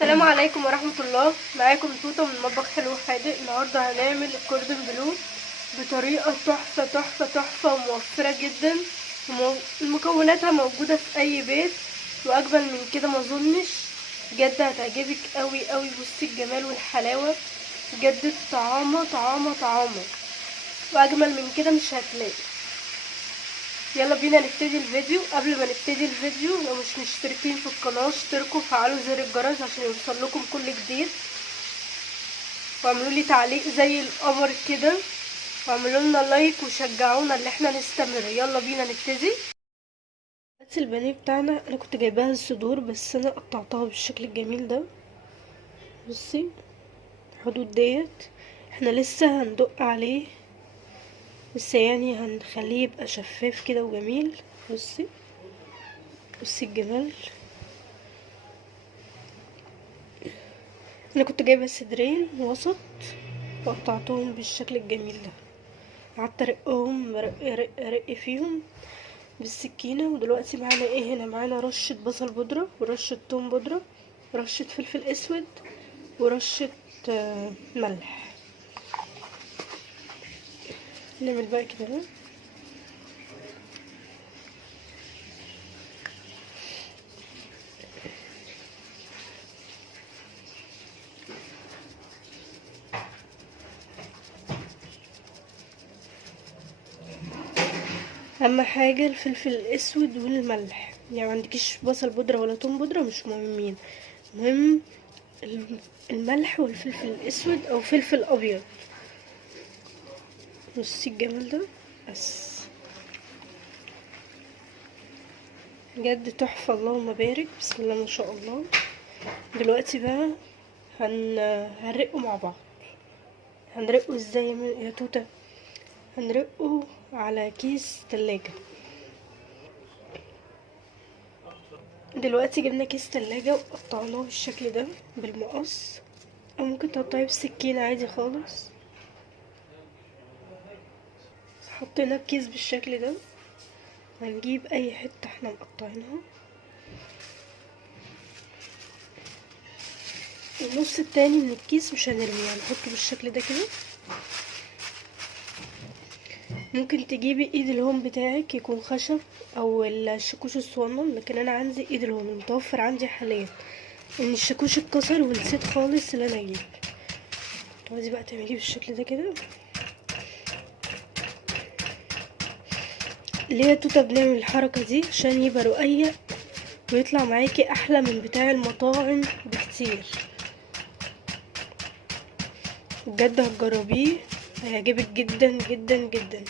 السلام عليكم ورحمة الله. معاكم توتة من مطبخ حلو حادق. النهاردة هنعمل الكوردون بلو بطريقة تحفة تحفة تحفة وموفرة جدا. مكوناتها موجودة في اي بيت، واجمل من كده ما اظنش. بجد هتعجبك قوي قوي. بصي الجمال والحلاوة، بجد طعامة طعامة طعامة، واجمل من كده مش هتلاقي. يلا بينا نبتدي الفيديو. قبل ما نبتدي الفيديو، لو مش مشتركين في القناة اشتركوا وفعلوا زر الجرس عشان يوصل لكم كل جديد، واعملوا لي تعليق زي القمر كده، واعملوا لنا لايك وشجعونا اللي احنا نستمر. يلا بينا نبتدي. بس البانيه بتاعنا انا كنت جايباها الصدور، بس انا قطعتها بالشكل الجميل ده. بصي الحدود ديت احنا لسه هندق عليه، بس يعني هنخليه يبقى شفاف كده وجميل. بصي بصي الجمال. انا كنت جايبه صدرين وسط وقطعتهم بالشكل الجميل ده. قعدت ارقهم رق فيهم بالسكينه. ودلوقتي معانا ايه هنا؟ معانا رشه بصل بودره، ورشه توم بودره، رشه فلفل اسود، ورشه ملح. نعمل بقى كده. اهم حاجه الفلفل الاسود والملح. يعني عندكيش بصل بودره ولا توم بودره مش مهمين، مهم الملح والفلفل الاسود او فلفل ابيض. بصي الجمال ده، بس بجد تحفه. اللهم بارك، بسم الله ما شاء الله. دلوقتي بقى هنرقه مع بعض. هنرقه ازاي يا توته؟ هنرقه على كيس تلاجة. دلوقتي جبنا كيس تلاجة وقطعناه بالشكل ده بالمقص، او ممكن تقطعيه بسكينة عادي خالص. حطينا الكيس بالشكل ده. هنجيب اي حتة احنا مقطعينها. النص التاني من الكيس مش هنرميه، هنحطه بالشكل ده كده. ممكن تجيبي ايد الهون بتاعك يكون خشب او الشاكوش الصغنن، لكن انا عندي ايد الهون المتوفر عندي حاليا، ان الشاكوش اتكسر ونسيت خالص ان انا اجيب. تقعدي بقى تعمليه بالشكل ده كده. ليه يا توته بنعمل الحركه دي؟ عشان يبقى رقيق ويطلع معاكي احلى من بتاع المطاعم بكتير. بجد هتجربيه، هيعجبك جدا جدا جدا.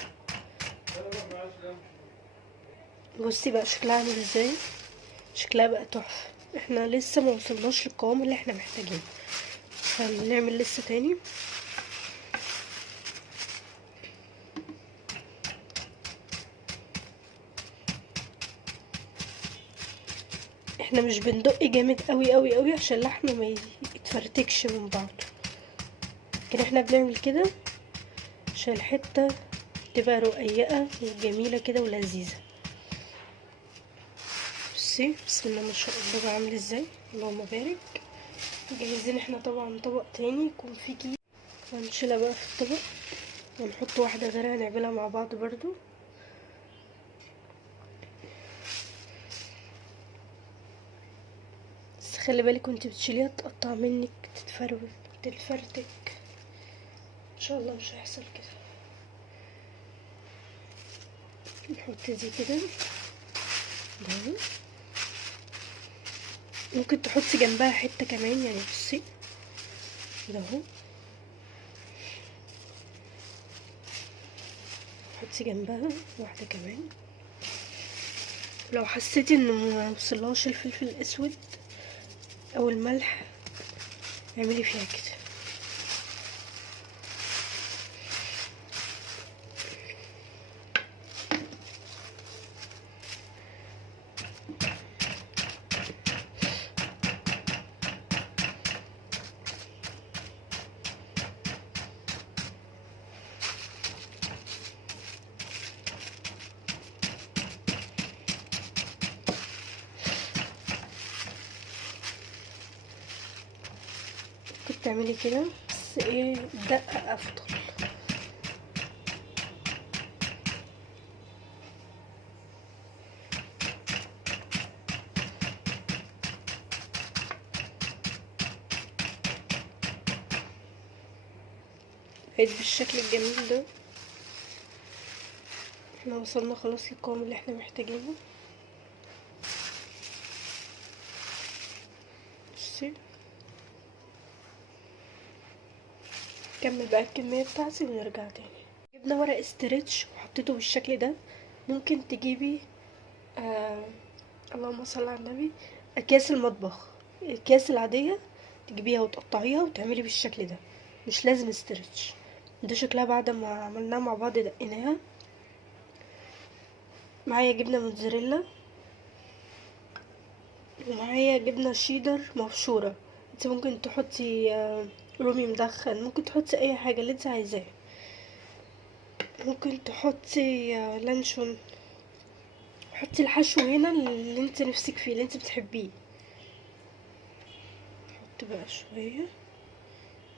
بصي بقى شكلها عامل ازاي. شكلها بقى تحفه. احنا لسه ما وصلناش للقوام اللي احنا محتاجينه، هنعمل لسه تاني. احنا مش بندق جامد قوي قوي قوي عشان اللحم ما يتفرتكش من بعض، لكن احنا بنعمل كده عشان الحته تبقى رقيقه وجميله كده ولذيذه. بصي بسم الله ما شاء الله بقى عامل ازاي، اللهم بارك. جاهزين احنا طبعا طبق تاني يكون فيه كيس، هنشيلها بقى في الطبق ونحط واحده غيرها نعملها مع بعض برضو. بس خلي بالك وانت بتشيليها تقطع منك، تتفرتك. ان شاء الله مش هيحصل كده. نحط دي كده ده. ممكن تحطي جنبها حته كمان، يعني بصي كده اهو. حطي جنبها واحده كمان. لو حسيتي ان ما وصلهاش الفلفل الاسود او الملح اعملي فيها كده. ممكن تعملي كده بس ايه دقة افضل. بقيت بالشكل الجميل ده. احنا وصلنا خلاص للقوام اللي احنا محتاجينه. بصي كمل بقى الكمية بتاعتي ونرجع تاني. جبنا ورق استرتش وحطيته بالشكل ده. ممكن تجيبي اللهم صل على النبي اكياس المطبخ، الأكياس العادية تجيبيها وتقطعيها وتعملي بالشكل ده، مش لازم استرتش. ده شكلها بعد ما عملناها مع بعض دقيناها. معايا جبنة موتزاريلا ومعايا جبنة شيدر مبشورة. انت ممكن تحطي رومي مدخن، ممكن تحطي اي حاجة اللي انت عايزاه. ممكن تحطي لانشون. حطي الحشو هنا اللي انت نفسك فيه اللي انت بتحبيه. حط بقى شوية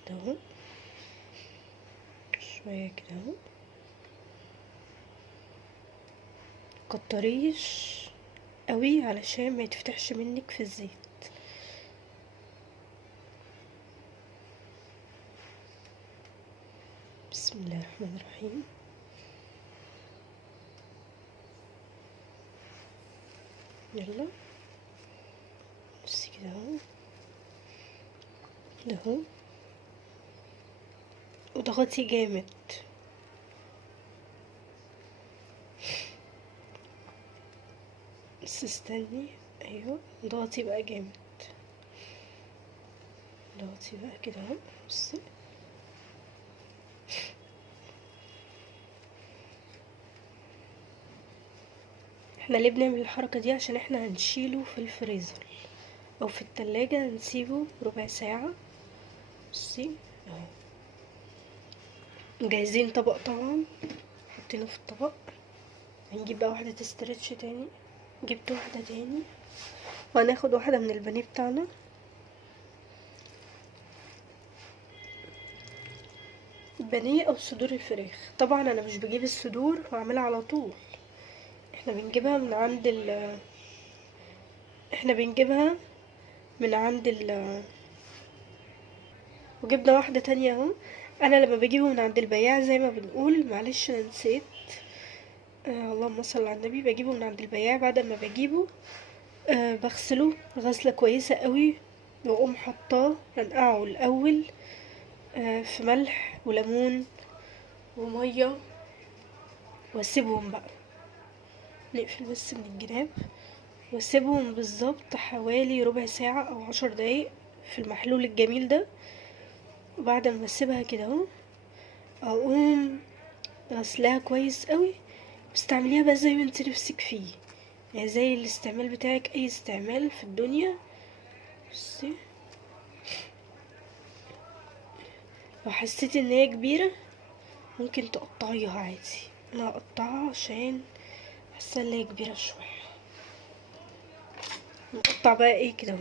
ده اهو، شوية كده اهو، كتريش قوي علشان ما يتفتحش منك في الزيت. بسم الله الرحمن الرحيم. يلا بصي كده اهو، ده اهو، وضغطي جامد. بس استني، ايوه ضغطي بقى جامد، ضغطي بقى كده اهو. بصي احنا ليه بنعمل الحركة دي؟ عشان احنا هنشيله في الفريزر او في التلاجة، هنسيبه ربع ساعة. بصي اهو. مجهزين طبق طبعا، حطينه في الطبق. هنجيب بقى واحدة استرتش تاني، جبت واحدة تاني، وهناخد واحدة من البانيه بتاعنا. بانيه او صدور الفراخ. طبعا انا مش بجيب الصدور واعملها على طول، احنا بنجيبها من عند احنا بنجيبها من عند وجبنا واحدة تانية اهو. انا لما بجيبه من عند البياع زي ما بنقول، معلش انا نسيت، اللهم صل على النبي، بجيبه من عند البياع. بعد ما بجيبه بغسله غسلة كويسة قوي، واقوم حطاه انقعه الاول في ملح وليمون ومية، واسيبهم بقى، نقفل بس من الجناب، واسيبهم بالظبط حوالي ربع ساعة او 10 دقايق في المحلول الجميل ده. وبعد ما اسيبها كده اهو، اقوم غسلاها كويس قوي، واستعمليها بقى زي ما انت نفسك فيه، يعني زي الاستعمال بتاعك، اي استعمال في الدنيا. بصي لو حسيتي ان هي كبيرة ممكن تقطعيها عادي، انا هقطعها عشان حاسه ان هي كبيره شويه. نقطع بقى ايه كده اهو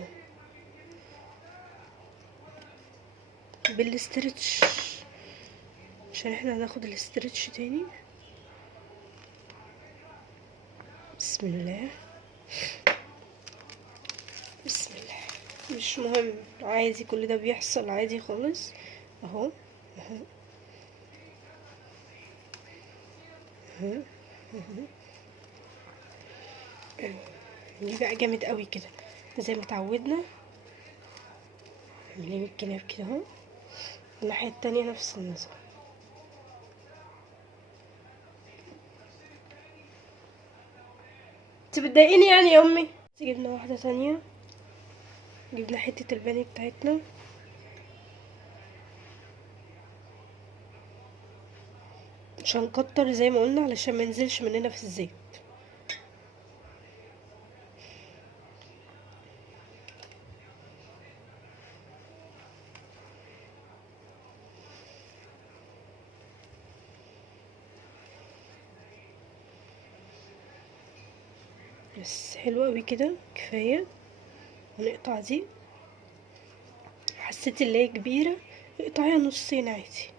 بالاسترتش، عشان احنا هناخد الاسترتش تاني. بسم الله، بسم الله. مش مهم، عادي، كل ده بيحصل عادي خالص اهو، اهو، اهو، اهو. دي بقى جامد قوي كده زي ما اتعودنا. نعمليه بالجناب كده اهو، الناحيه التانية نفس النظام. انت بتضايقيني يعني يا امي. جبنا واحده تانية، جبنا حته البانيه بتاعتنا، مش هنكتر زي ما قلنا علشان ما ينزلش مننا في الزيت. بس حلو قوي كده، كفايه. هنقطع دي حسيتي اللي هي كبيرة اقطعيها نصين عادي،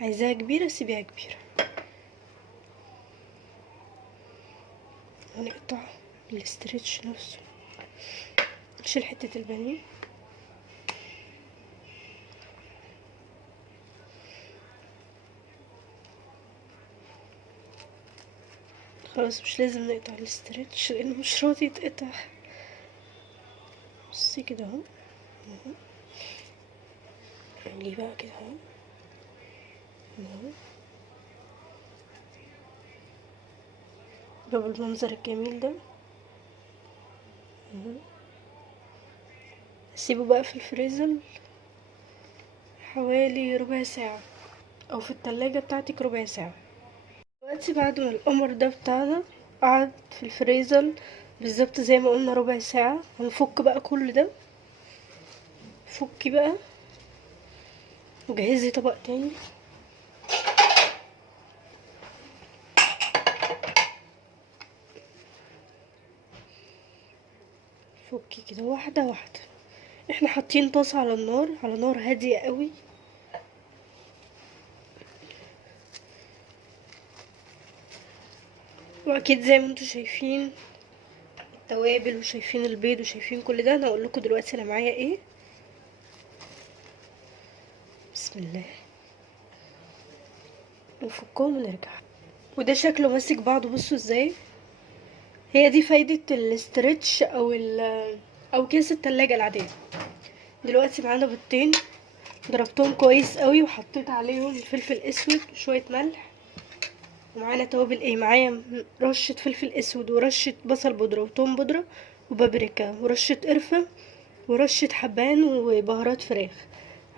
عايزاها كبيرة سيبيها كبيرة. هنقطع الاسترتش نفسه، نشيل حتة البانيه. خلاص مش لازم نقطع الاسترتش لانه مش راضي يتقطع. بصي كده اهو، نجيب بقى كده اهو اهو، بقى بالمنظر الجميل ده اهو. اسيبه بقى في الفريزر حوالي ربع ساعة، او في التلاجة بتاعتك ربع ساعة. دلوقتي بعد ما القمر ده بتاعنا قعد في الفريزر بالظبط زي ما قلنا ربع ساعة، هنفك بقى كل ده. فكي بقى وجهزي طبق تاني. فكي كده واحدة واحدة. احنا حاطين طاسة على النار، على نار هادية قوي. واكيد زي ما انتوا شايفين التوابل وشايفين البيض وشايفين كل ده، انا هقول لكم دلوقتي انا معايا ايه. بسم الله، نفكهم ونرجع. وده شكله ماسك بعضه، بصوا ازاي. هي دي فايدة الاسترتش او كيس التلاجة العادية. دلوقتي معانا بيضتين ضربتهم كويس قوي وحطيت عليهم فلفل اسود وشوية ملح. ومعانا توابل ايه، معايا رشة فلفل اسود ورشة بصل بودرة وتوم بودرة وبابريكا ورشة قرفة ورشة حبان وبهارات فراخ.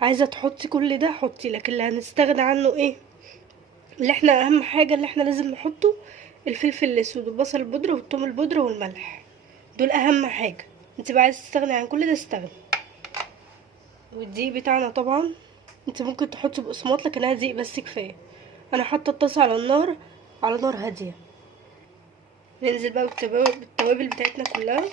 عايزة تحطي كل ده حطي، لكن اللي هنستغنى عنه ايه، اللي احنا اهم حاجة اللي احنا لازم نحطه الفلفل الاسود والبصل البودرة والثوم البودرة والملح، دول اهم حاجة. انت بقى عايزة تستغني عن كل ده استغني. والدقيق بتاعنا طبعا انت ممكن تحطي بقسماط، لكن انا دقيق بس كفايه. انا حاطه الطاسه على النار، على نار هاديه. ننزل بقى بالتوابل بتاعتنا كلها.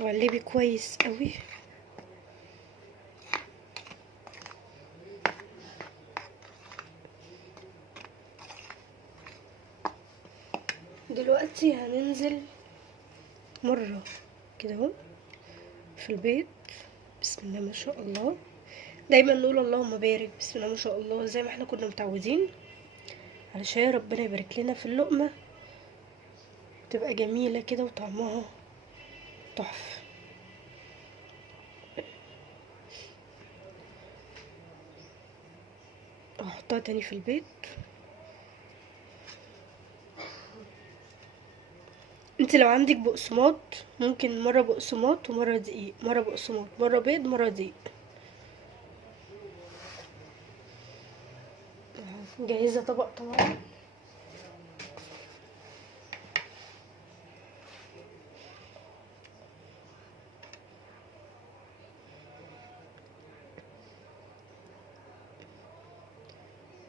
وقلبي كويس قوي. دلوقتي هننزل مره كده اهو في البيض. بسم الله ما شاء الله، دايما نقول اللهم بارك، بسم الله ما شاء الله زي ما احنا كنا متعودين، علشان ربنا يبارك لنا في اللقمه تبقى جميله كده وطعمها تحفه. هحطها تاني في البيض. انت لو عندك بقسماط ممكن مره بقسماط ومره دقيق، مره بقسماط مره بيض مره دقيق. جاهزه طبق طبعا.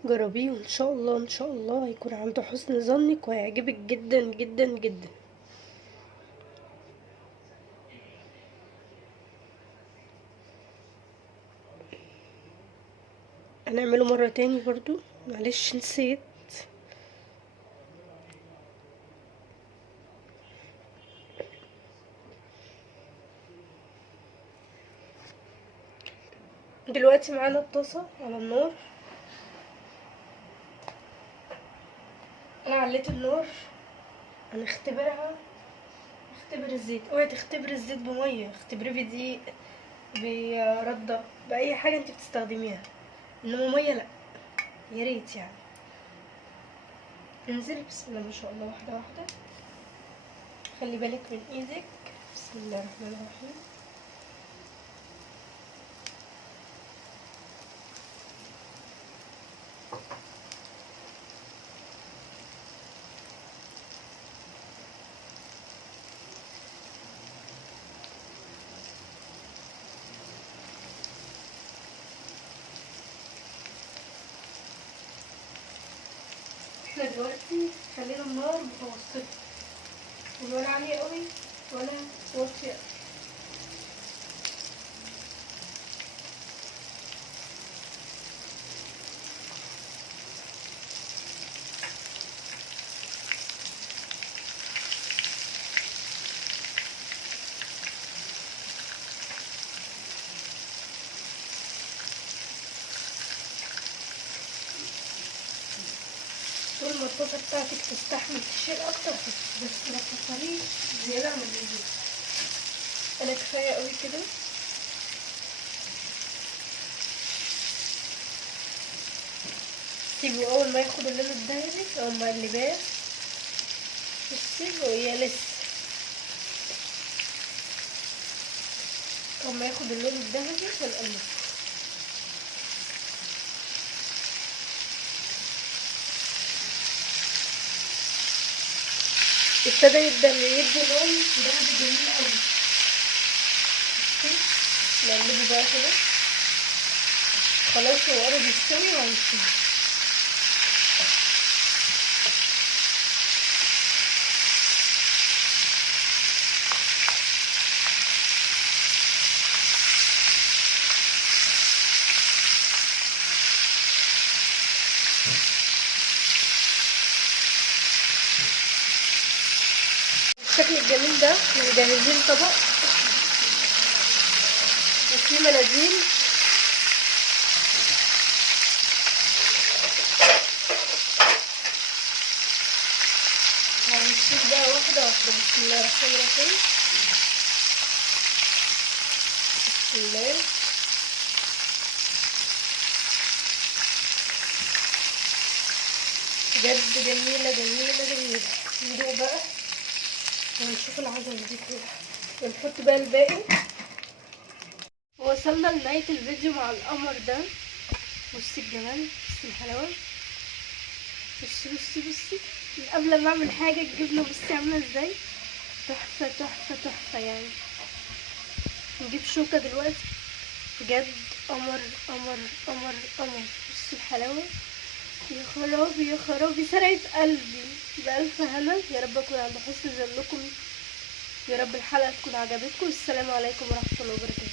جربيه وان شاء الله ان شاء الله هيكون عنده حسن ظنك وهيعجبك جدا جدا جدا. هنعمله مره تاني برضو، معلش نسيت. دلوقتي معانا الطاسه على النار، انا عليت النار. هنختبرها، اختبر الزيت. اوعي تختبري الزيت بميه، اختبريه بدقيق، برده، باي حاجه انت بتستخدميها، انما ميه لا، يا ريت يعني. انزلي بسم الله ما شاء الله واحده واحده، خلي بالك من ايدك. بسم الله الرحمن الرحيم. احنا دلوقتي خلينا النار متوسطة، ولا عالية قوي ولا واطية. طول ما الطاسة بتاعتك تستحمل تشيل اكتر بس ما تكتريش زيادة عن اللزوم. انا كفاية قوي كده. سيبه اول ما ياخد اللون الذهبي او مقلباه. بصي هي لسه اول ما ياخد اللون الذهبي هنقلبه. ابتدى يدي لون ذهبي جميل قوي. نقلبه بقى كده. خلاص هو قرب يستوي وهنسيبه. بالشكل الجميل ده مجهزين طبق وفيه مناديل هنشيل بقى واحدة واحدة. بسم الله الرحمن الرحيم. بسم الله. بجد جميلة جميلة جميلة. ندوق بقى ونشوف العظمة دي كلها ونحط بقى الباقي. وصلنا لنهاية الفيديو مع القمر ده. بصي الجمال، بصي الحلاوة، بصي بصي بصي. قبل ما اعمل حاجة الجبنة بصي عاملة ازاي، تحفة تحفة تحفة يعني. نجيب شوكة دلوقتي. بجد قمر قمر قمر قمر. بصي الحلاوة، يا خرابي يا خرابي، سرقت قلبي. بألف هنا. يا رب اكون عند حسن ظنكم. يا رب الحلقة تكون عجبتكم. السلام عليكم ورحمة الله وبركاته.